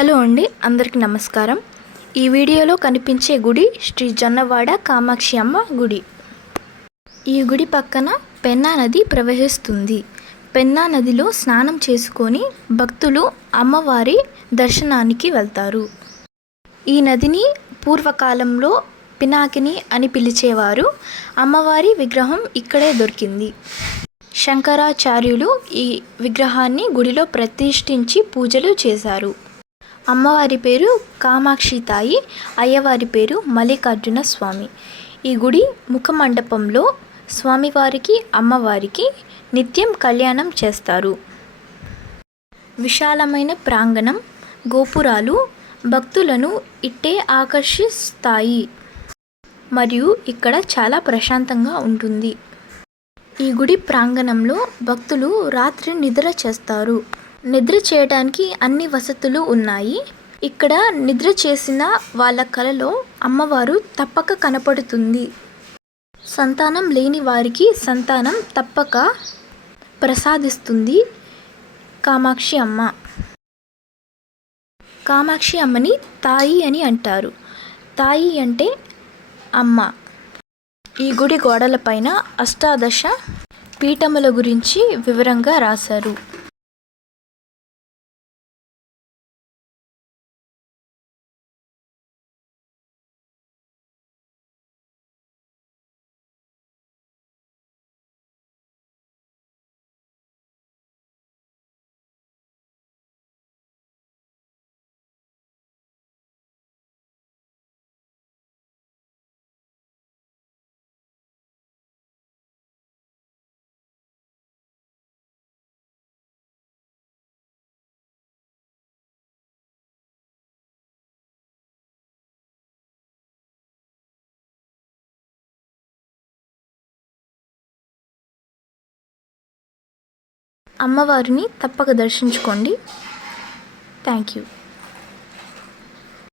Hello అండి, అందరికీ నమస్కారం. ఈ వీడియోలో కనిపించే గుడి శ్రీ జొన్నవాడ కామాక్షి అమ్మ గుడి. ఈ గుడి పక్కన పెన్నా నది ప్రవహిస్తుంది. పెన్నా నదిలో స్నానం చేసుకొని భక్తులు అమ్మవారి దర్శనానికి వెళ్తారు. ఈ నదిని పూర్వకాలంలో పినాకిని అని పిలిచేవారు. అమ్మవారి విగ్రహం ఇక్కడే దొరికింది. శంకరాచార్యులు ఈ విగ్రహాన్ని గుడిలో ప్రతిష్ఠించి పూజలు చేశారు. అమ్మవారి పేరు కామాక్షి తాయి, అయ్యవారి పేరు మల్లికార్జున స్వామి. ఈ గుడి ముఖమండపంలో స్వామివారికి అమ్మవారికి నిత్యం కళ్యాణం చేస్తారు. విశాలమైన ప్రాంగణం, గోపురాలు భక్తులను ఇట్టే ఆకర్షిస్తాయి మరియు ఇక్కడ చాలా ప్రశాంతంగా ఉంటుంది. ఈ గుడి ప్రాంగణంలో భక్తులు రాత్రి నిద్ర చేస్తారు. నిద్ర చేయడానికి అన్ని వసతులు ఉన్నాయి. ఇక్కడ నిద్ర చేసిన వాళ్ళ కలలో అమ్మవారు తప్పక కనపడుతుంది. సంతానం లేని వారికి సంతానం తప్పక ప్రసాదిస్తుంది కామాక్షి అమ్మ. కామాక్షి అమ్మని తాయి అని అంటారు. తాయి అంటే అమ్మ. ఈ గుడి గోడలపైన అష్టాదశ పీఠముల గురించి వివరంగా రాశారు. అమ్మవారిని తప్పక దర్శించుకోండి. Thank you.